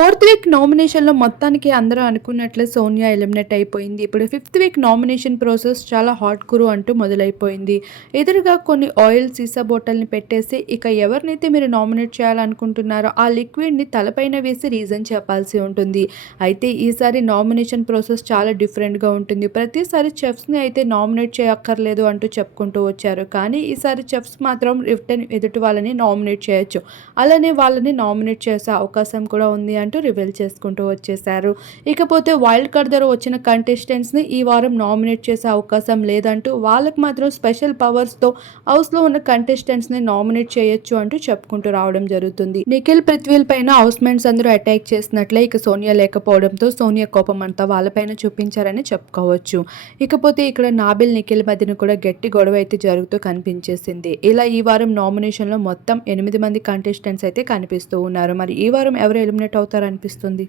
Fourth week నామినేషన్లో మొత్తానికి అందరూ అనుకున్నట్లే సోనియా ఎలిమినేట్ అయిపోయింది. ఇప్పుడు ఫిఫ్త్ వీక్ నామినేషన్ ప్రాసెస్ చాలా హాట్ కురు అంటూ మొదలైపోయింది. ఎదురుగా కొన్ని ఆయిల్ సీసా బాటిల్ని పెట్టేసి ఇక ఎవరినైతే మీరు నామినేట్ చేయాలనుకుంటున్నారో ఆ లిక్విడ్ని తలపైన వేసి రీజన్ చెప్పాల్సి ఉంటుంది. అయితే ఈసారి నామినేషన్ ప్రాసెస్ చాలా డిఫరెంట్గా ఉంటుంది. ప్రతిసారి చెఫ్స్ని అయితే నామినేట్ చేయక్కర్లేదు అంటూ చెప్పుకుంటూ వచ్చారు. కానీ ఈసారి చెఫ్స్ మాత్రం రిటర్న్ ఎదుటి వాళ్ళని నామినేట్ చేయొచ్చు. అలానే వాళ్ళని నామినేట్ చేసే అవకాశం కూడా ఉంది అంటూ రివీల్ చేసుకుంటూ వచ్చేసారు ఇకపోతే వైల్డ్ కార్డ్ ధర వచ్చిన కంటెస్టెంట్స్ని ఈ వారం నామినేట్ చేసే అవకాశం లేదంటూ వాళ్ళకి మాత్రం స్పెషల్ పవర్స్తో హౌస్లో ఉన్న కంటెస్టెంట్స్ని నామినేట్ చేయొచ్చు అంటూ చెప్పుకుంటూ రావడం జరుగుతుంది. నిఖిల్ పృథ్వీల పైన హౌస్ మేట్స్ అందరూ అటాక్ చేసినట్లే ఇక సోనియా లేకపోవడంతో సోనియా కోపం అంతా వాళ్ళపైన చూపించారని చెప్పుకోవచ్చు. ఇకపోతే ఇక్కడ నాబిల్ నిఖిల్ మధ్యన కూడా గట్టి గొడవ అయితే జరుగుతూ కనిపించేసింది. ఇలా ఈ వారం నామినేషన్లో మొత్తం ఎనిమిది మంది కంటెస్టెంట్స్ అయితే కనిపిస్తూ ఉన్నారు. మరి ఈ వారం ఎవరు ఎలిమినేట్ అవుతారు? అనిపిస్తుంది